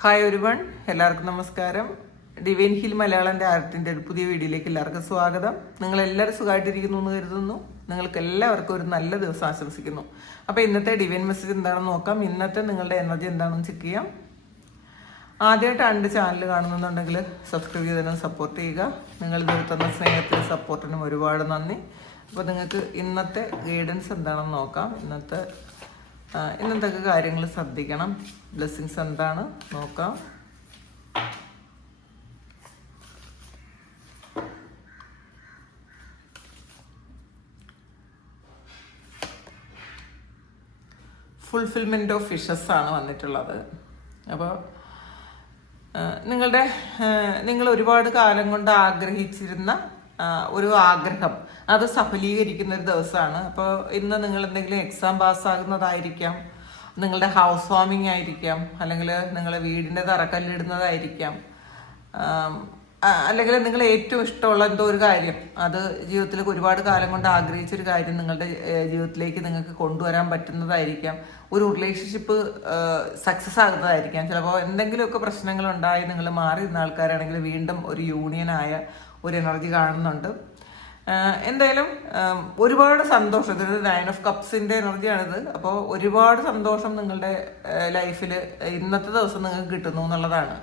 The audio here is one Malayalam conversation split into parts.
ഹായ് ഒരുവൺ, എല്ലാവർക്കും നമസ്കാരം. ഡിവൈൻ ഹിൽ മലയാളൻ്റെ ആർട്ടിൻ്റെ ഒരു പുതിയ വീഡിയോയിലേക്ക് എല്ലാവർക്കും സ്വാഗതം. നിങ്ങളെല്ലാവരും സുഖമായിട്ടിരിക്കുന്നു എന്ന് കരുതുന്നു. നിങ്ങൾക്ക് എല്ലാവർക്കും ഒരു നല്ല ദിവസം ആശംസിക്കുന്നു. അപ്പോൾ ഇന്നത്തെ ഡിവൈൻ മെസ്സേജ് എന്താണെന്ന് നോക്കാം. ഇന്നത്തെ നിങ്ങളുടെ എനർജി എന്താണെന്ന് ചെക്ക് ചെയ്യാം. ആദ്യമായിട്ടാണ് എൻ്റെ ചാനൽ കാണുന്നുണ്ടെങ്കിൽ സബ്സ്ക്രൈബ് ചെയ്ത് തന്നെ സപ്പോർട്ട് ചെയ്യുക. നിങ്ങൾ ഇതുവരെ തന്ന സ്നേഹത്തിനും സപ്പോർട്ടിനും ഒരുപാട് നന്ദി. അപ്പോൾ നിങ്ങൾക്ക് ഇന്നത്തെ ഗൈഡൻസ് എന്താണെന്ന് നോക്കാം. ഇന്നത്തെ കാര്യങ്ങൾ ശ്രദ്ധിക്കണം. ബ്ലെസ്സിങ്സ് എന്താണ് നോക്കാം. ഫുൾഫിൽമെന്റ് ഓഫ് വിഷസ് ആണ് വന്നിട്ടുള്ളത്. അപ്പോൾ നിങ്ങൾ ഒരുപാട് കാലം കൊണ്ട് ആഗ്രഹിച്ചിരുന്ന ഒരു ആഗ്രഹം അത് സഫലീകരിക്കുന്ന ഒരു ദിവസമാണ്. അപ്പോൾ ഇന്ന് നിങ്ങൾ എന്തെങ്കിലും എക്സാം പാസ്സാകുന്നതായിരിക്കാം, നിങ്ങളുടെ ഹൗസ് വാമിങ് ആയിരിക്കാം, അല്ലെങ്കിൽ നിങ്ങളെ വീടിൻ്റെ തറക്കല്ലിടുന്നതായിരിക്കാം, അല്ലെങ്കിൽ നിങ്ങൾ ഏറ്റവും ഇഷ്ടമുള്ള എന്തോ ഒരു കാര്യം, അത് ജീവിതത്തിൽ ഒരുപാട് കാലം കൊണ്ട് ആഗ്രഹിച്ചൊരു കാര്യം നിങ്ങളുടെ ജീവിതത്തിലേക്ക് നിങ്ങൾക്ക് കൊണ്ടുവരാൻ പറ്റുന്നതായിരിക്കാം. ഒരു റിലേഷൻഷിപ്പ് സക്സസ് ആകുന്നതായിരിക്കാം. ചിലപ്പോൾ എന്തെങ്കിലുമൊക്കെ പ്രശ്നങ്ങളുണ്ടായി നിങ്ങൾ മാറി നിന്ന ആൾക്കാരാണെങ്കിൽ വീണ്ടും ഒരു യൂണിയനായ ഒരു എനർജി കാണുന്നുണ്ട്. എന്തായാലും ഒരുപാട് സന്തോഷം. ഇതൊരു 9 ഓഫ് കപ്സിൻ്റെ എനർജിയാണിത്. അപ്പോൾ ഒരുപാട് സന്തോഷം നിങ്ങളുടെ ലൈഫിൽ ഇന്നത്തെ ദിവസം നിങ്ങൾക്ക് കിട്ടുന്നു എന്നുള്ളതാണ്.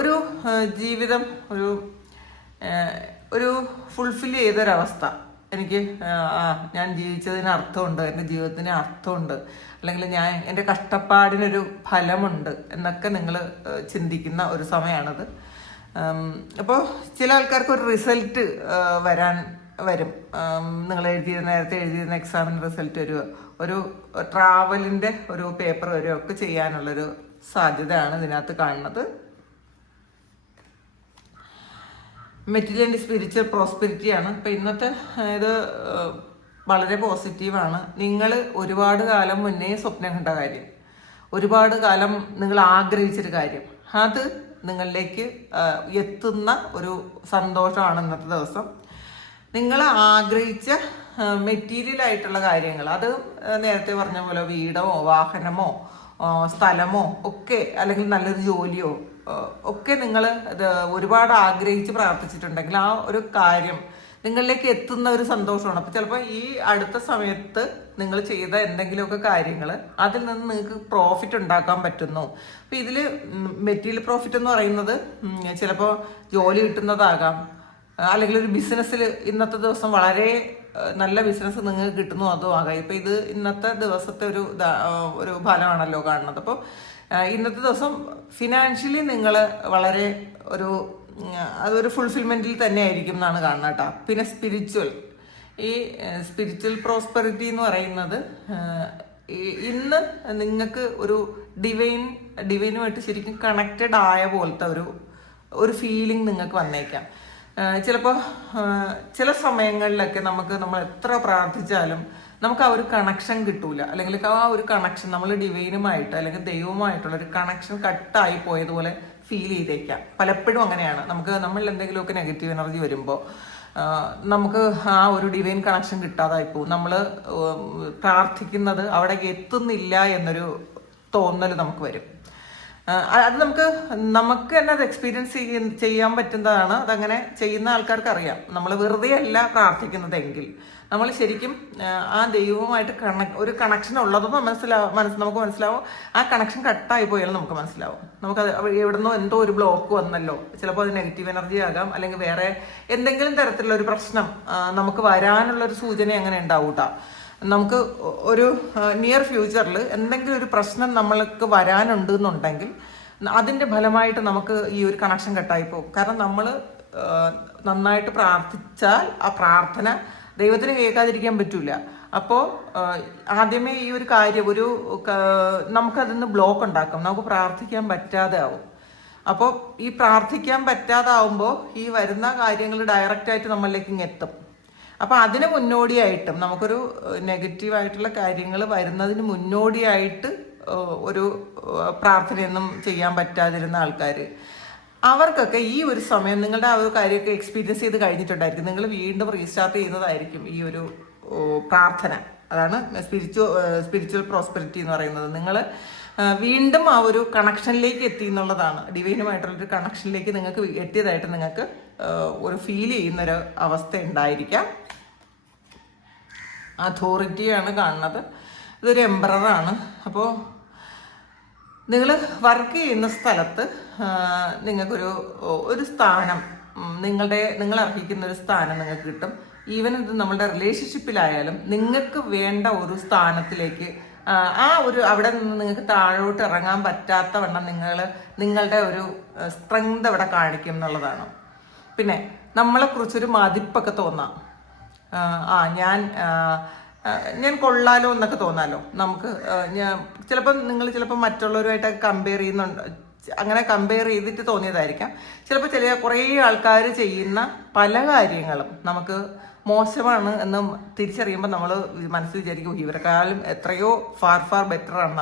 ഒരു ജീവിതം ഒരു ഫുൾഫിൽ ചെയ്തൊരവസ്ഥ. എനിക്ക് ഞാൻ ജീവിച്ചതിന് അർത്ഥമുണ്ട്, എൻ്റെ ജീവിതത്തിന് അർത്ഥമുണ്ട്, അല്ലെങ്കിൽ എൻ്റെ കഷ്ടപ്പാടിനൊരു ഫലമുണ്ട് എന്നൊക്കെ നിങ്ങൾ ചിന്തിക്കുന്ന ഒരു സമയമാണത്. അപ്പോൾ ചില ആൾക്കാർക്ക് ഒരു റിസൾട്ട് വരും. നിങ്ങൾ നേരത്തെ എഴുതിയിരുന്ന എക്സാമിന് റിസൾട്ട് വരുക, ഒരു ട്രാവലിൻ്റെ ഒരു പേപ്പർ വരിക ഒക്കെ ചെയ്യാനുള്ളൊരു സാധ്യതയാണ് ഇതിനകത്ത് കാണുന്നത്. മെറ്റീരിയൽ ആൻഡ് സ്പിരിച്വൽ പ്രോസ്പെരിറ്റിയാണ്. അപ്പം ഇന്നത്തെ ഇത് വളരെ പോസിറ്റീവാണ്. നിങ്ങൾ ഒരുപാട് കാലം മുന്നേ സ്വപ്നം കണ്ട കാര്യം, ഒരുപാട് കാലം നിങ്ങൾ ആഗ്രഹിച്ചൊരു കാര്യം, അത് നിങ്ങളിലേക്ക് എത്തുന്ന ഒരു സന്തോഷമാണ് ഇന്നത്തെ ദിവസം. നിങ്ങൾ ആഗ്രഹിച്ച മെറ്റീരിയൽ ആയിട്ടുള്ള കാര്യങ്ങൾ, അത് നേരത്തെ പറഞ്ഞ പോലെ വീടോ വാഹനമോ സ്ഥലമോ ഒക്കെ, അല്ലെങ്കിൽ നല്ലൊരു ജോലിയോ ഒക്കെ നിങ്ങൾ ഒരുപാട് ആഗ്രഹിച്ച് പ്രാർത്ഥിച്ചിട്ടുണ്ടെങ്കിൽ ആ ഒരു കാര്യം നിങ്ങളിലേക്ക് എത്തുന്ന ഒരു സന്തോഷമാണ്. അപ്പോൾ ചിലപ്പോൾ ഈ അടുത്ത സമയത്ത് നിങ്ങൾ ചെയ്ത എന്തെങ്കിലുമൊക്കെ കാര്യങ്ങൾ അതിൽ നിന്ന് നിങ്ങൾക്ക് പ്രോഫിറ്റ് ഉണ്ടാക്കാൻ പറ്റുന്നു. അപ്പോൾ ഇതിൽ മെറ്റീരിയൽ പ്രോഫിറ്റ് എന്ന് പറയുന്നത് ചിലപ്പോൾ ജോലി കിട്ടുന്നതാകാം, അല്ലെങ്കിൽ ഒരു ബിസിനസ്സിൽ ഇന്നത്തെ ദിവസം വളരെ നല്ല ബിസിനസ് നിങ്ങൾക്ക് കിട്ടുന്നു അതും ആകാം. ഇപ്പം ഇത് ഇന്നത്തെ ദിവസത്തെ ഒരു ഫലമാണല്ലോ കാണുന്നത്. അപ്പോൾ ഇന്നത്തെ ദിവസം ഫിനാൻഷ്യലി നിങ്ങൾ വളരെ അതൊരു ഫുൾഫിൽമെൻറ്റിൽ തന്നെ ആയിരിക്കും എന്നാണ് കാണുന്നത് കേട്ടോ. പിന്നെ ഈ സ്പിരിച്വൽ പ്രോസ്പെറിറ്റി എന്ന് പറയുന്നത് ഇന്ന് നിങ്ങൾക്ക് ഒരു ഡിവൈനുമായിട്ട് ശരിക്കും കണക്റ്റഡ് ആയ പോലത്തെ ഒരു ഫീലിംഗ് നിങ്ങൾക്ക് വന്നേക്കാം. ചിലപ്പോൾ ചില സമയങ്ങളിലൊക്കെ നമ്മൾ എത്ര പ്രാർത്ഥിച്ചാലും നമുക്ക് ആ ഒരു കണക്ഷൻ കിട്ടൂല, അല്ലെങ്കിൽ ആ ഒരു കണക്ഷൻ നമ്മൾ ഡിവൈനുമായിട്ട് അല്ലെങ്കിൽ ദൈവവുമായിട്ടുള്ള ഒരു കണക്ഷൻ കട്ടായി പോയതുപോലെ ഫീൽ ചെയ്തേക്കാം. പലപ്പോഴും അങ്ങനെയാണ്. നമ്മൾ എന്തെങ്കിലുമൊക്കെ നെഗറ്റീവ് എനർജി വരുമ്പോൾ നമുക്ക് ആ ഒരു ഡിവൈൻ കണക്ഷൻ കിട്ടാതായി പോകും. നമ്മൾ പ്രാർത്ഥിക്കുന്നത് അവിടെ എത്തുന്നില്ല എന്നൊരു തോന്നൽ നമുക്ക് വരും. അത് നമുക്ക് തന്നെ അത് എക്സ്പീരിയൻസ് ചെയ്യാൻ പറ്റുന്നതാണ്. അതങ്ങനെ ചെയ്യുന്ന ആൾക്കാർക്ക് അറിയാം. നമ്മൾ വെറുതെ അല്ല പ്രാർത്ഥിക്കുന്നതെങ്കിൽ നമ്മൾ ശരിക്കും ആ ദൈവവുമായിട്ട് ഒരു കണക്ഷൻ ഉള്ളതെന്ന് നമുക്ക് മനസ്സിലാവും. ആ കണക്ഷൻ കട്ടായി പോയാലും നമുക്ക് മനസ്സിലാവും. നമുക്കത് എവിടുന്നോ എന്തോ ഒരു ബ്ലോക്ക് വന്നല്ലോ, ചിലപ്പോൾ അത് നെഗറ്റീവ് എനർജി ആകാം, അല്ലെങ്കിൽ വേറെ എന്തെങ്കിലും തരത്തിലുള്ള ഒരു പ്രശ്നം നമുക്ക് വരാനുള്ളൊരു സൂചന അങ്ങനെ ഉണ്ടാവും കേട്ടോ. നമുക്ക് ഒരു നിയർ ഫ്യൂച്ചറിൽ എന്തെങ്കിലും ഒരു പ്രശ്നം നമ്മൾക്ക് വരാനുണ്ട് എന്നുണ്ടെങ്കിൽ അതിൻ്റെ ഫലമായിട്ട് നമുക്ക് ഈ ഒരു കണക്ഷൻ കട്ടായി പോകും. കാരണം നമ്മൾ നന്നായിട്ട് പ്രാർത്ഥിച്ചാൽ ആ പ്രാർത്ഥന ദൈവത്തിന് കേൾക്കാതിരിക്കാൻ പറ്റൂല. അപ്പോൾ ആദ്യമേ ഈ ഒരു കാര്യം നമുക്കതിന്ന് ബ്ലോക്ക് ഉണ്ടാക്കും, നമുക്ക് പ്രാർത്ഥിക്കാൻ പറ്റാതെ ആവും. അപ്പോൾ ഈ പ്രാർത്ഥിക്കാൻ പറ്റാതാവുമ്പോൾ ഈ വരുന്ന കാര്യങ്ങൾ ഡയറക്റ്റായിട്ട് നമ്മളിലേക്ക് എത്തും. അപ്പം അതിന് മുന്നോടിയായിട്ടും നമുക്കൊരു നെഗറ്റീവായിട്ടുള്ള കാര്യങ്ങൾ വരുന്നതിന് മുന്നോടിയായിട്ട് ഒരു പ്രാർത്ഥനയൊന്നും ചെയ്യാൻ പറ്റാതിരുന്ന ആൾക്കാർ, അവർക്കൊക്കെ ഈ ഒരു സമയം നിങ്ങളുടെ ആ ഒരു കാര്യമൊക്കെ എക്സ്പീരിയൻസ് ചെയ്ത് കഴിഞ്ഞിട്ടുണ്ടായിരിക്കും. നിങ്ങൾ വീണ്ടും റീസ്റ്റാർട്ട് ചെയ്യുന്നതായിരിക്കും ഈ ഒരു പ്രാർത്ഥന. അതാണ് സ്പിരിച്വൽ പ്രോസ്പെരിറ്റി എന്ന് പറയുന്നത്. നിങ്ങൾ വീണ്ടും ആ ഒരു കണക്ഷനിലേക്ക് എത്തി എന്നുള്ളതാണ്. ഡിവൈനുമായിട്ടുള്ളൊരു കണക്ഷനിലേക്ക് നിങ്ങൾക്ക് എത്തിയതായിട്ട് നിങ്ങൾക്ക് ഒരു ഫീൽ ചെയ്യുന്നൊരു അവസ്ഥ ഉണ്ടായിരിക്കാം. അതോറിറ്റിയാണ് കാണുന്നത്. ഇതൊരു എംപററാണ്. അപ്പോൾ നിങ്ങൾ വർക്ക് ചെയ്യുന്ന സ്ഥലത്ത് നിങ്ങൾക്കൊരു സ്ഥാനം, നിങ്ങൾ അർഹിക്കുന്ന ഒരു സ്ഥാനം നിങ്ങൾക്ക് കിട്ടും. ഈവൻ ഇത് നമ്മളുടെ റിലേഷൻഷിപ്പിലായാലും നിങ്ങൾക്ക് വേണ്ട ഒരു സ്ഥാനത്തിലേക്ക് അവിടെ നിന്ന് നിങ്ങൾക്ക് താഴോട്ട് ഇറങ്ങാൻ പറ്റാത്ത വണ്ണം നിങ്ങളുടെ ഒരു സ്ട്രെങ്ത് അവിടെ കാണിക്കും എന്നുള്ളതാണ്. പിന്നെ നമ്മളെക്കുറിച്ചൊരു മതിപ്പൊക്കെ തോന്നാം. ഞാൻ കൊള്ളാലോ എന്നൊക്കെ തോന്നാലോ നമുക്ക്. നിങ്ങൾ ചിലപ്പോൾ മറ്റുള്ളവരുമായിട്ടൊക്കെ കമ്പയർ ചെയ്യുന്നുണ്ട്. അങ്ങനെ കമ്പയർ ചെയ്തിട്ട് തോന്നിയതായിരിക്കാം. ചിലപ്പോൾ കുറേ ആൾക്കാർ ചെയ്യുന്ന പല കാര്യങ്ങളും നമുക്ക് മോശമാണ് എന്ന് തിരിച്ചറിയുമ്പോൾ നമ്മൾ മനസ്സിൽ വിചാരിക്കും ഇവരെക്കാളും എത്രയോ ഫാർ ബെറ്ററാണ്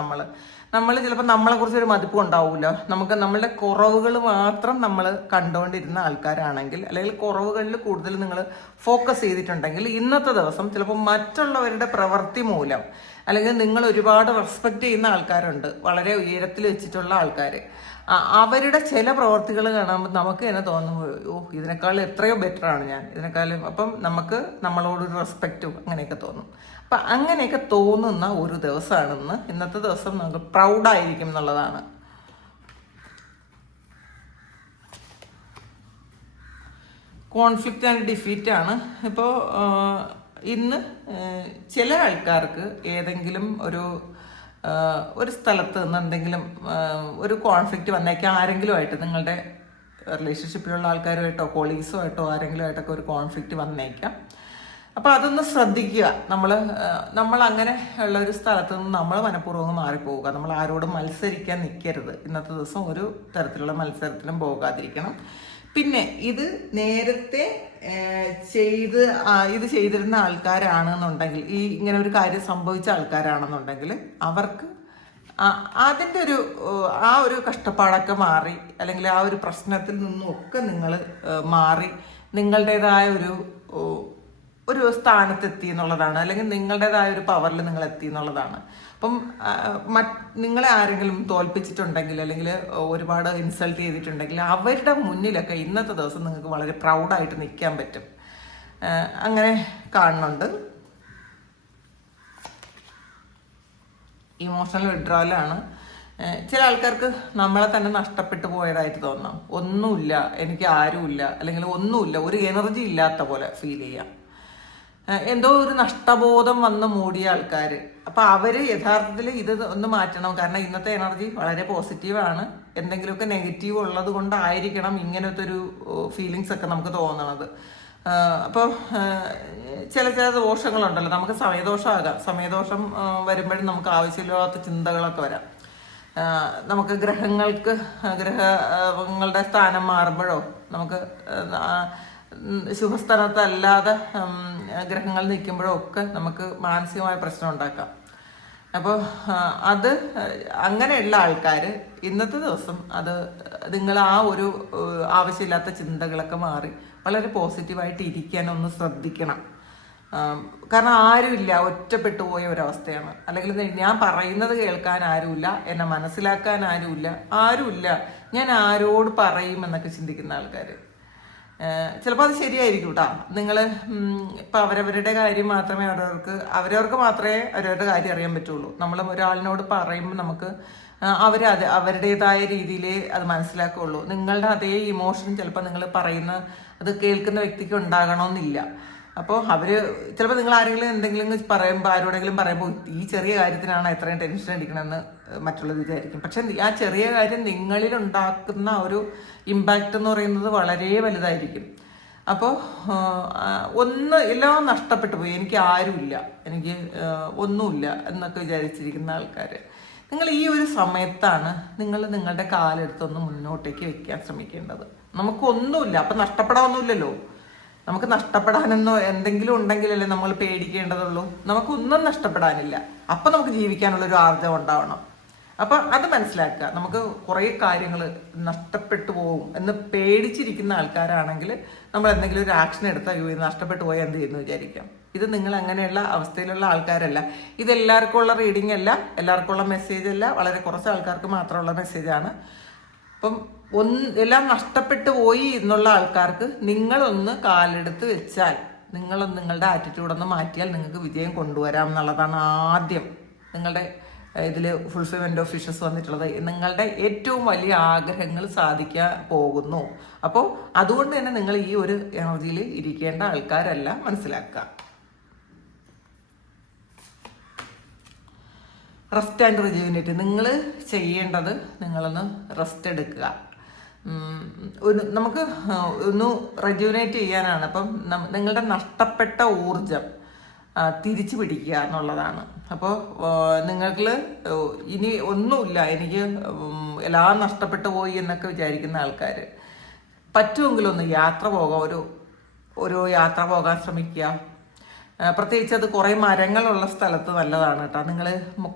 നമ്മൾ ചിലപ്പോൾ നമ്മളെക്കുറിച്ചൊരു മതിപ്പ് ഉണ്ടാവില്ല. നമ്മളുടെ കുറവുകൾ മാത്രം നമ്മൾ കണ്ടുകൊണ്ടിരുന്ന ആൾക്കാരാണെങ്കിൽ, അല്ലെങ്കിൽ കുറവുകളിൽ കൂടുതൽ നിങ്ങൾ ഫോക്കസ് ചെയ്തിട്ടുണ്ടെങ്കിൽ, ഇന്നത്തെ ദിവസം ചിലപ്പോൾ മറ്റുള്ളവരുടെ പ്രവൃത്തി മൂലം, അല്ലെങ്കിൽ നിങ്ങൾ ഒരുപാട് റെസ്പെക്റ്റ് ചെയ്യുന്ന ആൾക്കാരുണ്ട്, വളരെ ഉയരത്തിൽ വെച്ചിട്ടുള്ള ആൾക്കാർ, അവരുടെ ചില പ്രവർത്തികൾ കാണുമ്പോൾ നമുക്ക് തന്നെ തോന്നും ഇതിനേക്കാൾ എത്രയോ ബെറ്ററാണ് ഞാൻ, ഇതിനേക്കാളും. അപ്പം നമുക്ക് നമ്മളോടൊരു റെസ്പെക്റ്റും അങ്ങനെയൊക്കെ തോന്നും. അപ്പം അങ്ങനെയൊക്കെ തോന്നുന്ന ഒരു ദിവസമാണെന്ന്. ഇന്നത്തെ ദിവസം നമുക്ക് പ്രൗഡായിരിക്കും എന്നുള്ളതാണ്. കോൺഫ്ലിക്റ്റ് ആൻഡ് ഡിഫീറ്റാണ്. ഇപ്പോൾ ഇന്ന് ചില ആൾക്കാർക്ക് ഏതെങ്കിലും ഒരു സ്ഥലത്ത് നിന്ന് എന്തെങ്കിലും ഒരു കോൺഫ്ലിക്റ്റ് വന്നേക്കാം. ആരെങ്കിലുമായിട്ട്, നിങ്ങളുടെ റിലേഷൻഷിപ്പിലുള്ള ആൾക്കാരുമായിട്ടോ കോളീഗ്സുമായിട്ടോ ആരെങ്കിലുമായിട്ടൊക്കെ ഒരു കോൺഫ്ലിക്റ്റ് വന്നേക്കാം. അപ്പോൾ അതൊന്ന് ശ്രദ്ധിക്കുക. നമ്മൾ അങ്ങനെ ഉള്ള ഒരു സ്ഥലത്ത് നിന്ന് നമ്മൾ മനഃപൂർവ്വം മാറിപ്പോവുക. നമ്മൾ ആരോടും മത്സരിക്കാൻ നിൽക്കരുത്. ഇന്നത്തെ ദിവസം ഒരു തരത്തിലുള്ള മത്സരത്തിനും പോകാതിരിക്കണം. പിന്നെ ഇത് നേരത്തെ ചെയ്തിരുന്ന ആൾക്കാരാണെന്നുണ്ടെങ്കിൽ, ഇങ്ങനെ ഒരു കാര്യം സംഭവിച്ച ആൾക്കാരാണെന്നുണ്ടെങ്കിൽ, അവർക്ക് അതിൻ്റെ ഒരു കഷ്ടപ്പാടൊക്കെ മാറി, അല്ലെങ്കിൽ ആ ഒരു പ്രശ്നത്തിൽ നിന്നൊക്കെ നിങ്ങൾ മാറി നിങ്ങളുടേതായ ഒരു സ്ഥാനത്തെത്തി എന്നുള്ളതാണ്. അല്ലെങ്കിൽ നിങ്ങളുടേതായ ഒരു പവറിൽ നിങ്ങൾ എത്തി എന്നുള്ളതാണ്. അപ്പം നിങ്ങളെ ആരെങ്കിലും തോൽപ്പിച്ചിട്ടുണ്ടെങ്കിൽ, അല്ലെങ്കിൽ ഒരുപാട് ഇൻസൾട്ട് ചെയ്തിട്ടുണ്ടെങ്കിൽ, അവരുടെ മുന്നിലൊക്കെ ഇന്നത്തെ ദിവസം നിങ്ങൾക്ക് വളരെ പ്രൗഡായിട്ട് നിൽക്കാൻ പറ്റും. അങ്ങനെ കാണുന്നുണ്ട്. ഇമോഷണൽ വിഡ്രോവലാണ്. ചില ആൾക്കാർക്ക് നമ്മളെ തന്നെ നഷ്ടപ്പെട്ടു പോയതായിട്ട് തോന്നാം. ഒന്നുമില്ല, എനിക്ക് ആരുമില്ല, അല്ലെങ്കിൽ ഒന്നുമില്ല, ഒരു എനർജി ഇല്ലാത്ത പോലെ ഫീൽ ചെയ്യാം. എന്തോ ഒരു നഷ്ടബോധം വന്ന് മൂടിയ ആൾക്കാർ. അപ്പം അവർ യഥാർത്ഥത്തിൽ ഇത് ഒന്ന് മാറ്റണം. കാരണം ഇന്നത്തെ എനർജി വളരെ പോസിറ്റീവാണ്. എന്തെങ്കിലുമൊക്കെ നെഗറ്റീവ് ഉള്ളത് കൊണ്ടായിരിക്കണം ഇങ്ങനത്തെ ഒരു ഫീലിങ്സ് ഒക്കെ നമുക്ക് തോന്നണത്. അപ്പോൾ ചില ദോഷങ്ങളുണ്ടല്ലോ, നമുക്ക് സമയദോഷമാകാം. സമയദോഷം വരുമ്പോഴും നമുക്ക് ആവശ്യമില്ലാത്ത ചിന്തകളൊക്കെ വരാം. നമുക്ക് ഗ്രഹങ്ങളുടെ സ്ഥാനം മാറുമ്പോഴോ, നമുക്ക് ശുഭസ്ഥാനത്തല്ലാതെ ഗ്രഹങ്ങൾ നിൽക്കുമ്പോഴോ ഒക്കെ നമുക്ക് മാനസികമായ പ്രശ്നം ഉണ്ടാക്കാം. അപ്പോൾ അങ്ങനെയുള്ള ആൾക്കാർ ഇന്നത്തെ ദിവസം നിങ്ങൾ ഒരു ആവശ്യമില്ലാത്ത ചിന്തകളൊക്കെ മാറി വളരെ പോസിറ്റീവായിട്ട് ഇരിക്കാനൊന്ന് ശ്രദ്ധിക്കണം. കാരണം ആരുമില്ല, ഒറ്റപ്പെട്ടു പോയ ഒരവസ്ഥയാണ്. അല്ലെങ്കിൽ ഞാൻ പറയുന്നത് കേൾക്കാൻ ആരുമില്ല, എന്നെ മനസ്സിലാക്കാൻ ആരുമില്ല, ഞാൻ ആരോട് പറയും എന്നൊക്കെ ചിന്തിക്കുന്ന ആൾക്കാർ. ചിലപ്പോൾ അത് ശരിയായിരിക്കും കേട്ടോ. നിങ്ങൾ ഇപ്പം അവരവരുടെ കാര്യം മാത്രമേ അവരവർക്ക് മാത്രമേ അവരവരുടെ കാര്യം അറിയാൻ പറ്റുള്ളൂ. നമ്മൾ ഒരാളിനോട് പറയുമ്പോൾ നമുക്ക് അവരുടേതായ രീതിയിൽ അത് മനസ്സിലാക്കുകയുള്ളൂ. നിങ്ങളുടെ അതേ ഇമോഷൻ ചിലപ്പോൾ നിങ്ങൾ അത് കേൾക്കുന്ന വ്യക്തിക്ക് ഉണ്ടാകണമെന്നില്ല. അപ്പോൾ ചിലപ്പോൾ നിങ്ങൾ എന്തെങ്കിലും ആരോടെങ്കിലും പറയുമ്പോൾ ഈ ചെറിയ കാര്യത്തിനാണ് എത്രയും ടെൻഷൻ അടിക്കണമെന്ന് മറ്റുള്ളത് വിചാരിക്കും. പക്ഷെ ആ ചെറിയ കാര്യം നിങ്ങളിൽ ഉണ്ടാക്കുന്ന ഒരു ഇമ്പാക്റ്റ് എന്ന് പറയുന്നത് വളരെ വലുതായിരിക്കും. അപ്പോൾ എല്ലാം നഷ്ടപ്പെട്ടു പോയി, എനിക്ക് ആരുമില്ല, എനിക്ക് ഒന്നുമില്ല എന്നൊക്കെ വിചാരിച്ചിരിക്കുന്ന ആൾക്കാർ, നിങ്ങൾ ഈ ഒരു സമയത്താണ് നിങ്ങളുടെ കാലെടുത്തൊന്ന് മുന്നോട്ടേക്ക് വെക്കാൻ ശ്രമിക്കേണ്ടത്. നമുക്കൊന്നുമില്ല, അപ്പം നഷ്ടപ്പെടാനൊന്നുമില്ലല്ലോ. നമുക്ക് നഷ്ടപ്പെടാനെന്നോ എന്തെങ്കിലും ഉണ്ടെങ്കിലല്ലേ നമ്മൾ പേടിക്കേണ്ടതുള്ളൂ. നമുക്കൊന്നും നഷ്ടപ്പെടാനില്ല. അപ്പം നമുക്ക് ജീവിക്കാനുള്ളൊരു ആർജവം ഉണ്ടാവണം. അപ്പം അത് മനസ്സിലാക്കുക. നമുക്ക് കുറേ കാര്യങ്ങൾ നഷ്ടപ്പെട്ടു പോകും എന്ന് പേടിച്ചിരിക്കുന്ന ആൾക്കാരാണെങ്കിൽ നമ്മൾ എന്തെങ്കിലും ഒരു ആക്ഷൻ എടുത്താൽ നഷ്ടപ്പെട്ടു പോയാൽ എന്ത് ചെയ്യുന്നു വിചാരിക്കാം. ഇത് നിങ്ങൾ അങ്ങനെയുള്ള അവസ്ഥയിലുള്ള ആൾക്കാരല്ല. ഇതെല്ലാവർക്കും ഉള്ള റീഡിംഗ് അല്ല, എല്ലാവർക്കും ഉള്ള മെസ്സേജ് അല്ല, വളരെ കുറച്ച് ആൾക്കാർക്ക് മാത്രമുള്ള മെസ്സേജാണ്. അപ്പം എല്ലാം നഷ്ടപ്പെട്ടു പോയി എന്നുള്ള ആൾക്കാർക്ക് നിങ്ങളൊന്ന് കാലെടുത്ത് വെച്ചാൽ, നിങ്ങളുടെ ആറ്റിറ്റ്യൂഡൊന്ന് മാറ്റിയാൽ നിങ്ങൾക്ക് വിജയം കൊണ്ടുവരാം എന്നുള്ളതാണ് ആദ്യം നിങ്ങളുടെ ഇതിൽ ഫുൾഫിൽമെന്റ് ഓഫ് വിഷസ് വന്നിട്ടുള്ളത്. നിങ്ങളുടെ ഏറ്റവും വലിയ ആഗ്രഹങ്ങൾ സാധിക്കാൻ പോകുന്നു. അപ്പോൾ അതുകൊണ്ട് തന്നെ നിങ്ങൾ ഈ ഒരു എനർജിയിൽ ഇരിക്കേണ്ട ആൾക്കാരല്ല, മനസ്സിലാക്കുക. Rest and rejuvenate. നിങ്ങൾ ചെയ്യേണ്ടത് നിങ്ങളൊന്ന് റെസ്റ്റ് എടുക്കുക. നമുക്ക് ഒന്ന് റിജുവിനേറ്റ് ചെയ്യാനാണ്. അപ്പം നിങ്ങളുടെ നഷ്ടപ്പെട്ട ഊർജം തിരിച്ചു പിടിക്കുക എന്നുള്ളതാണ്. അപ്പോൾ നിങ്ങൾക്ക് ഇനി ഒന്നുമില്ല, എനിക്ക് എല്ലാം നഷ്ടപ്പെട്ടു പോയി എന്നൊക്കെ വിചാരിക്കുന്ന ആൾക്കാർ പറ്റുമെങ്കിലൊന്ന് യാത്ര പോകാം, ഒരു യാത്ര പോകാൻ ശ്രമിക്കുക. പ്രത്യേകിച്ച് അത് കുറേ മരങ്ങളുള്ള സ്ഥലത്ത് നല്ലതാണ് കേട്ടോ. നിങ്ങൾ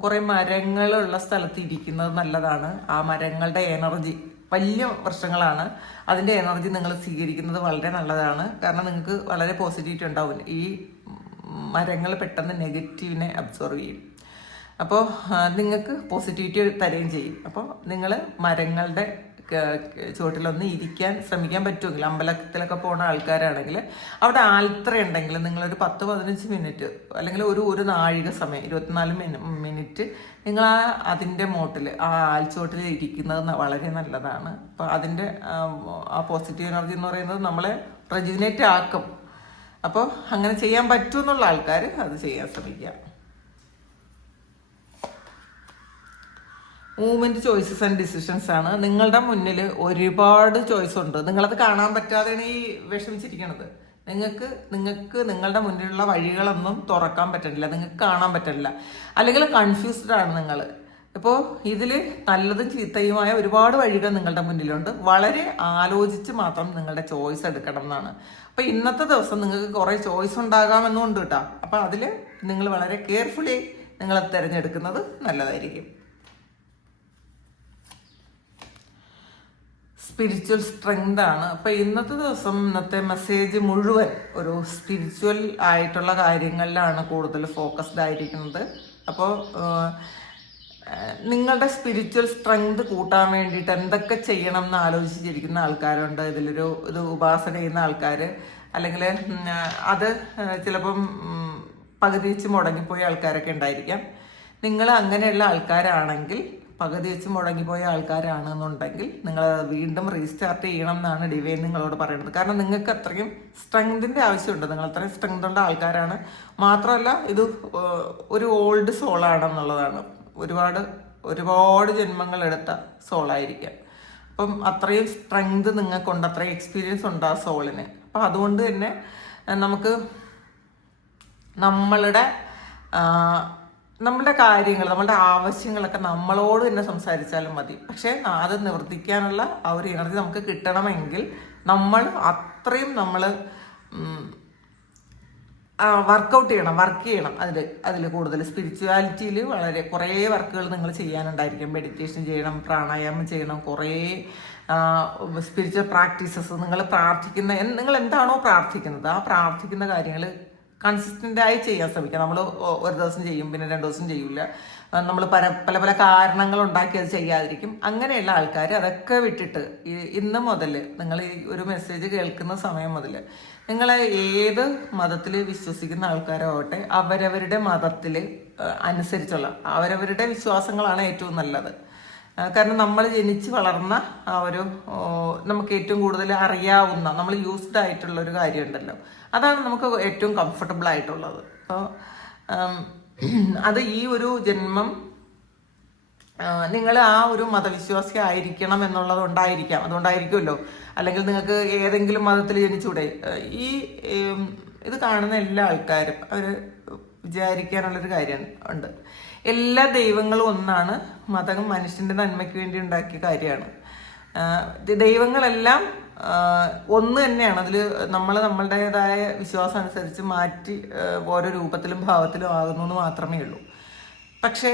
കുറേ മരങ്ങളുള്ള സ്ഥലത്ത് ഇരിക്കുന്നത് നല്ലതാണ്. ആ മരങ്ങളുടെ എനർജി, വലിയ വൃക്ഷങ്ങളാണ്, അതിൻ്റെ എനർജി നിങ്ങൾ സ്വീകരിക്കുന്നത് വളരെ നല്ലതാണ്. കാരണം നിങ്ങൾക്ക് വളരെ പോസിറ്റിവിറ്റി ഉണ്ടാവും. ഈ മരങ്ങൾ പെട്ടെന്ന് നെഗറ്റീവിനെ അബ്സോർവ് ചെയ്യും. അപ്പോൾ നിങ്ങൾക്ക് പോസിറ്റിവിറ്റി തരുകയും ചെയ്യും. അപ്പോൾ നിങ്ങൾ മരങ്ങളുടെ ചുവട്ടിലൊന്ന് ഇരിക്കാൻ ശ്രമിക്കാൻ പറ്റുമെങ്കിൽ, അമ്പലത്തിലൊക്കെ പോകുന്ന ആൾക്കാരാണെങ്കിൽ അവിടെ ആൽത്തറ ഉണ്ടെങ്കിൽ നിങ്ങളൊരു 10-15 മിനിറ്റ് അല്ലെങ്കിൽ ഒരു നാഴിക സമയം, 24 മിനിറ്റ് നിങ്ങൾ അതിൻ്റെ മോട്ടിൽ, ആ ആൽച്ചുവട്ടിൽ ഇരിക്കുന്നത് വളരെ നല്ലതാണ്. അപ്പോൾ അതിൻ്റെ ആ പോസിറ്റീവ് എനർജി എന്ന് പറയുന്നത് നമ്മളെ റെജുവിനേറ്റ് ആക്കും. അപ്പോൾ അങ്ങനെ ചെയ്യാൻ പറ്റുമെന്നുള്ള ആൾക്കാർ അത് ചെയ്യാൻ ശ്രമിക്കുക. മൂവ്മെന്റ് ചോയ്സസ് ആൻഡ് ഡിസിഷൻസ് ആണ്. നിങ്ങളുടെ മുന്നിൽ ഒരുപാട് ചോയ്സ് ഉണ്ട്. നിങ്ങളത് കാണാൻ പറ്റാതെയാണ് ഈ വിഷമിച്ചിരിക്കണത്. നിങ്ങൾക്ക് നിങ്ങളുടെ മുന്നിലുള്ള വഴികളൊന്നും തുറക്കാൻ പറ്റില്ല, നിങ്ങൾക്ക് കാണാൻ പറ്റില്ല, അല്ലെങ്കിൽ കൺഫ്യൂസ്ഡ് ആണ് നിങ്ങൾ. ഇപ്പോൾ ഇതിൽ നല്ലതും ചീത്തയുമായ ഒരുപാട് വഴികൾ നിങ്ങളുടെ മുന്നിലുണ്ട്. വളരെ ആലോചിച്ച് മാത്രം നിങ്ങളുടെ ചോയ്സ് എടുക്കണം എന്നാണ്. അപ്പോൾ ഇന്നത്തെ ദിവസം നിങ്ങൾക്ക് കുറേ ചോയ്സ് ഉണ്ടാകാമെന്നുണ്ട് കേട്ടോ. അപ്പോൾ അതിൽ നിങ്ങൾ വളരെ കെയർഫുള്ളി നിങ്ങൾ തിരഞ്ഞെടുക്കുന്നത് നല്ലതായിരിക്കും. സ്പിരിച്വൽ സ്ട്രെങ്ത് ആണ്. അപ്പോൾ ഇന്നത്തെ ദിവസം, ഇന്നത്തെ മെസ്സേജ് മുഴുവൻ ഒരു സ്പിരിച്വൽ ആയിട്ടുള്ള കാര്യങ്ങളിലാണ് കൂടുതൽ ഫോക്കസ്ഡ് ആയിരിക്കുന്നത്. അപ്പോൾ നിങ്ങളുടെ സ്പിരിച്വൽ സ്ട്രെങ്ത് കൂട്ടാൻ വേണ്ടിയിട്ട് എന്തൊക്കെ ചെയ്യണം എന്ന് ആലോചിച്ചിരിക്കുന്ന ആൾക്കാരുണ്ട്. ഇത് ഉപാസന ചെയ്യുന്ന ആൾക്കാർ, അല്ലെങ്കിൽ അത് ചിലപ്പം പകുതി വെച്ച് മുടങ്ങിപ്പോയ ആൾക്കാരൊക്കെ ഉണ്ടായിരിക്കാം. നിങ്ങൾ അങ്ങനെയുള്ള ആൾക്കാരാണെങ്കിൽ, പകുതി വെച്ച് മുടങ്ങിപ്പോയ ആൾക്കാരാണെന്നുണ്ടെങ്കിൽ നിങ്ങൾ വീണ്ടും റീസ്റ്റാർട്ട് ചെയ്യണം എന്നാണ് ഡിവൈൻ നിങ്ങളോട് പറയുന്നത്. കാരണം നിങ്ങൾക്ക് അത്രയും സ്ട്രെങ്തിൻ്റെ ആവശ്യമുണ്ട്. നിങ്ങൾ അത്രയും സ്ട്രെങ്ത് ഉള്ള ആൾക്കാരാണ്. മാത്രമല്ല ഇത് ഒരു ഓൾഡ് സോളാണെന്നുള്ളതാണ്. ഒരുപാട് ജന്മങ്ങൾ എടുത്ത സോളായിരിക്കാം. അപ്പം അത്രയും സ്ട്രെങ്ത് നിങ്ങൾക്കുണ്ട്, അത്രയും എക്സ്പീരിയൻസ് ഉണ്ട് ആ സോളിന്. അപ്പം അതുകൊണ്ട് തന്നെ നമുക്ക് നമ്മളുടെ കാര്യങ്ങൾ, നമ്മളുടെ ആവശ്യങ്ങളൊക്കെ നമ്മളോട് തന്നെ സംസാരിച്ചാലും മതി. പക്ഷേ അത് നിവർത്തിക്കാനുള്ള ആ ഒരു എനർജി നമുക്ക് കിട്ടണമെങ്കിൽ അത്രയും നമ്മൾ വർക്ക് ചെയ്യണം. അതിൽ കൂടുതൽ സ്പിരിച്വാലിറ്റിയിൽ വളരെ കുറേ വർക്കുകൾ നിങ്ങൾ ചെയ്യാനുണ്ടായിരിക്കും. മെഡിറ്റേഷൻ ചെയ്യണം, പ്രാണായാമം ചെയ്യണം, കുറേ സ്പിരിച്വൽ പ്രാക്ടീസസ്. നിങ്ങൾ എന്താണോ പ്രാർത്ഥിക്കുന്നത്, ആ പ്രാർത്ഥിക്കുന്ന കാര്യങ്ങൾ കൺസിസ്റ്റൻ്റായി ചെയ്യാൻ ശ്രമിക്കുക. നമ്മൾ ഒരു ദിവസം ചെയ്യും, പിന്നെ 2 ദിവസം ചെയ്യില്ല. നമ്മൾ പല കാരണങ്ങൾ ഉണ്ടാക്കി അത് ചെയ്യാതിരിക്കും. അങ്ങനെയുള്ള ആൾക്കാർ അതൊക്കെ വിട്ടിട്ട് ഇന്ന് മുതൽ, നിങ്ങൾ ഈ ഒരു മെസ്സേജ് കേൾക്കുന്ന സമയം മുതൽ, നിങ്ങൾ ഏത് മതത്തിൽ വിശ്വസിക്കുന്ന ആൾക്കാരാവട്ടെ, അവരവരുടെ മതത്തിൽ അനുസരിച്ചുള്ള അവരവരുടെ വിശ്വാസങ്ങളാണ് ഏറ്റവും നല്ലത്. കാരണം നമ്മൾ ജനിച്ച് വളർന്ന ആ ഒരു നമുക്ക് ഏറ്റവും കൂടുതൽ അറിയാവുന്ന, നമ്മൾ യൂസ്ഡ് ആയിട്ടുള്ള ഒരു കാര്യമുണ്ടല്ലോ, അതാണ് നമുക്ക് ഏറ്റവും കംഫർട്ടബിൾ ആയിട്ടുള്ളത്. അപ്പോൾ അത് ഈ ഒരു ജന്മം നിങ്ങൾ ആ ഒരു മതവിശ്വാസി ആയിരിക്കണം എന്നുള്ളത് അതുകൊണ്ടായിരിക്കുമല്ലോ. അല്ലെങ്കിൽ നിങ്ങൾക്ക് ഏതെങ്കിലും മതത്തിൽ ജനിച്ചൂടെ? ഇത് കാണുന്ന എല്ലാ ആൾക്കാരും അവർ വിചാരിക്കാനുള്ളൊരു കാര്യം ഉണ്ട്. എല്ലാ ദൈവങ്ങളും ഒന്നാണ്. മതം മനുഷ്യന്റെ നന്മയ്ക്ക് വേണ്ടി ഉണ്ടാക്കിയ കാര്യമാണ്. ദൈവങ്ങളെല്ലാം ഒന്ന് തന്നെയാണ്. അതിൽ നമ്മളുടേതായ വിശ്വാസം അനുസരിച്ച് മാറ്റി ഓരോ രൂപത്തിലും ഭാവത്തിലും ആകുന്നു എന്ന് മാത്രമേ ഉള്ളൂ. പക്ഷേ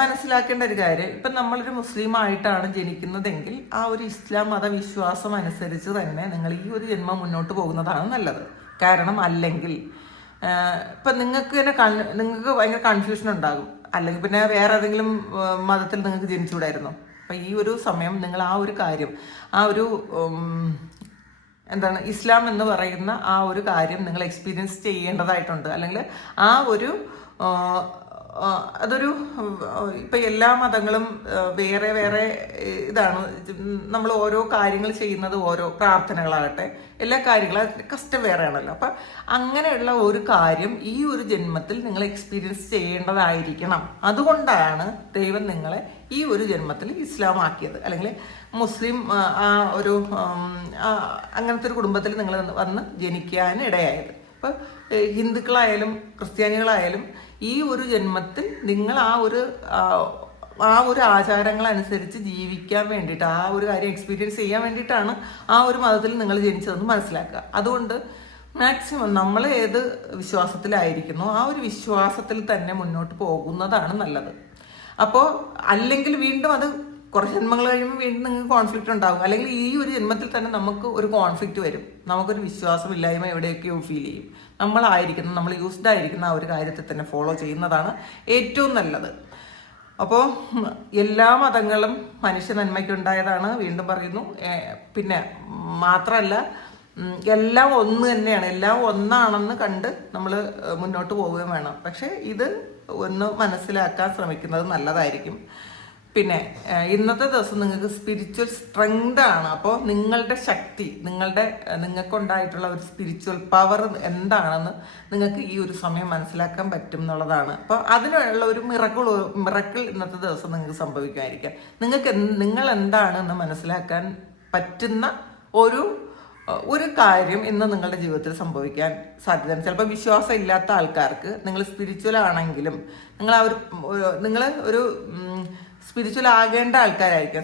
മനസ്സിലാക്കേണ്ട ഒരു കാര്യം, ഇപ്പം നമ്മളൊരു മുസ്ലിം ആയിട്ടാണ് ജനിക്കുന്നതെങ്കിൽ ആ ഒരു ഇസ്ലാം മതവിശ്വാസം അനുസരിച്ച് തന്നെ നിങ്ങൾ ഈ ഒരു ജന്മം മുന്നോട്ട് പോകുന്നതാണ് നല്ലത്. കാരണം അല്ലെങ്കിൽ ഇപ്പം നിങ്ങൾക്ക് തന്നെ നിങ്ങൾക്ക് ഭയങ്കര കൺഫ്യൂഷൻ ഉണ്ടാകും. അല്ലെങ്കിൽ പിന്നെ വേറെ ഏതെങ്കിലും മതത്തിൽ നിങ്ങൾക്ക് ജനിച്ചുകൂടായിരുന്നോ? അപ്പം ഈ ഒരു സമയം നിങ്ങൾ ആ ഒരു കാര്യം, ആ ഒരു എന്താണ് ഇസ്ലാം എന്ന് പറയുന്ന ആ ഒരു കാര്യം നിങ്ങൾ എക്സ്പീരിയൻസ് ചെയ്യേണ്ടതായിട്ടുണ്ട്. അല്ലെങ്കിൽ ആ ഒരു അതൊരു ഇപ്പം എല്ലാ മതങ്ങളും വേറെ വേറെ ഇതാണ്. നമ്മൾ ഓരോ കാര്യങ്ങൾ ചെയ്യുന്നത്, ഓരോ പ്രാർത്ഥനകളാകട്ടെ, എല്ലാ കാര്യങ്ങളും കഷ്ടം വേറെ ആണല്ലോ. അപ്പം അങ്ങനെയുള്ള ഒരു കാര്യം ഈ ഒരു ജന്മത്തിൽ നിങ്ങൾ എക്സ്പീരിയൻസ് ചെയ്യേണ്ടതായിരിക്കണം. അതുകൊണ്ടാണ് ദൈവം നിങ്ങളെ ഈ ഒരു ജന്മത്തിൽ ഇസ്ലാം ആക്കിയത്. അല്ലെങ്കിൽ മുസ്ലിം ആ ഒരു അങ്ങനത്തെ ഒരു കുടുംബത്തിൽ നിങ്ങൾ വന്ന് ജനിക്കാൻ ഇടയായത്. ഇപ്പം ഹിന്ദുക്കളായാലും ക്രിസ്ത്യാനികളായാലും ഈ ഒരു ജന്മത്തിൽ നിങ്ങൾ ആ ഒരു ആചാരങ്ങളനുസരിച്ച് ജീവിക്കാൻ വേണ്ടിയിട്ട്, ആ ഒരു കാര്യം എക്സ്പീരിയൻസ് ചെയ്യാൻ വേണ്ടിയിട്ടാണ് ആ ഒരു മതത്തിൽ നിങ്ങൾ ജനിച്ചതെന്ന് മനസ്സിലാക്കുക. അതുകൊണ്ട് മാക്സിമം നമ്മൾ ഏത് വിശ്വാസത്തിലായിരിക്കുന്നു ആ ഒരു വിശ്വാസത്തിൽ തന്നെ മുന്നോട്ട് പോകുന്നതാണ് നല്ലത്. അപ്പോൾ അല്ലെങ്കിൽ വീണ്ടും അത് കുറച്ച് ജന്മങ്ങൾ കഴിയുമ്പോൾ വീണ്ടും നിങ്ങൾക്ക് കോൺഫ്ലിക്റ്റ് ഉണ്ടാകും. അല്ലെങ്കിൽ ഈ ഒരു ജന്മത്തിൽ തന്നെ നമുക്ക് ഒരു കോൺഫ്ലിക്റ്റ് വരും. നമുക്കൊരു വിശ്വാസമില്ലായ്മ എവിടെയൊക്കെയോ ഫീൽ ചെയ്യും. നമ്മൾ യൂസ്ഡ് ആയിരിക്കുന്ന ആ ഒരു കാര്യത്തെ തന്നെ ഫോളോ ചെയ്യുന്നതാണ് ഏറ്റവും നല്ലത്. അപ്പോൾ എല്ലാ മതങ്ങളും മനുഷ്യ നന്മയ്ക്കുണ്ടായതാണ്, വീണ്ടും പറയുന്നു. പിന്നെ മാത്രമല്ല, എല്ലാം ഒന്ന് തന്നെയാണ്, എല്ലാം ഒന്നാണെന്ന് കണ്ട് നമ്മൾ മുന്നോട്ട് പോവുകയും വേണം. പക്ഷെ ഇത് ഒന്ന് മനസ്സിലാക്കാൻ ശ്രമിക്കുന്നത് നല്ലതായിരിക്കും. പിന്നെ ഇന്നത്തെ ദിവസം നിങ്ങൾക്ക് സ്പിരിച്വൽ സ്ട്രെങ്ത് ആണ്. അപ്പോൾ നിങ്ങളുടെ ശക്തി, നിങ്ങൾക്കുണ്ടായിട്ടുള്ള ഒരു സ്പിരിച്വൽ പവർ എന്താണെന്ന് നിങ്ങൾക്ക് ഈ ഒരു സമയം മനസ്സിലാക്കാൻ പറ്റും എന്നുള്ളതാണ്. അപ്പോൾ അതിനുള്ള ഒരു മിറക്കിൾ ഇന്നത്തെ ദിവസം നിങ്ങൾക്ക് സംഭവിക്കുമായിരിക്കാം. നിങ്ങൾ എന്താണെന്ന് മനസ്സിലാക്കാൻ പറ്റുന്ന ഒരു കാര്യം ഇന്ന് നിങ്ങളുടെ ജീവിതത്തിൽ സംഭവിക്കാൻ സാധ്യതയാണ്. ചിലപ്പോൾ വിശ്വാസം ഇല്ലാത്ത ആൾക്കാർക്ക് നിങ്ങൾ സ്പിരിച്വൽ ആണെങ്കിലും നിങ്ങൾ ഒരു സ്പിരിച്വൽ ആകേണ്ട ആൾക്കാരായിരിക്കാം.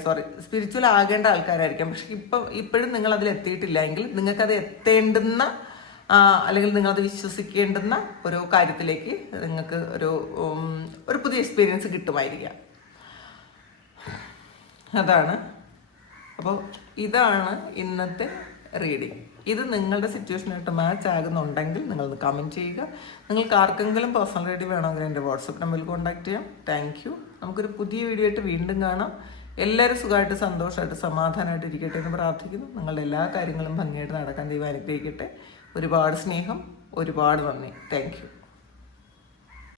പക്ഷെ ഇപ്പോഴും നിങ്ങൾ അതിൽ എത്തിയിട്ടില്ല എങ്കിൽ നിങ്ങൾക്കത് എത്തേണ്ടുന്ന അല്ലെങ്കിൽ നിങ്ങളത് വിശ്വസിക്കേണ്ടുന്ന ഒരു കാര്യത്തിലേക്ക് നിങ്ങൾക്ക് ഒരു പുതിയ എക്സ്പീരിയൻസ് കിട്ടുമായിരിക്കാം. അതാണ്. അപ്പോൾ ഇതാണ് ഇന്നത്തെ റീഡിങ്. ഇത് നിങ്ങളുടെ സിറ്റുവേഷനായിട്ട് മാച്ച് ആകുന്നുണ്ടെങ്കിൽ നിങ്ങളത് കമൻറ്റ് ചെയ്യുക. നിങ്ങൾക്ക് ആർക്കെങ്കിലും പേഴ്സണൽ റീഡിങ് വേണമെങ്കിൽ എൻ്റെ വാട്സപ്പ് നമ്പറിൽ കോൺടാക്ട് ചെയ്യാം. Thank you. നമുക്കൊരു പുതിയ വീഡിയോ ആയിട്ട് വീണ്ടും കാണാം. എല്ലാവരും സുഖമായിട്ട് സന്തോഷമായിട്ട് സമാധാനമായിട്ട് ഇരിക്കട്ടെ എന്ന് പ്രാർത്ഥിക്കുന്നു. നിങ്ങളുടെ എല്ലാ കാര്യങ്ങളും ഭംഗിയായിട്ട് നടക്കാൻ ദൈവം അനുഗ്രഹിക്കട്ടെ. ഒരുപാട് സ്നേഹം, ഒരുപാട് നന്ദി. Thank you.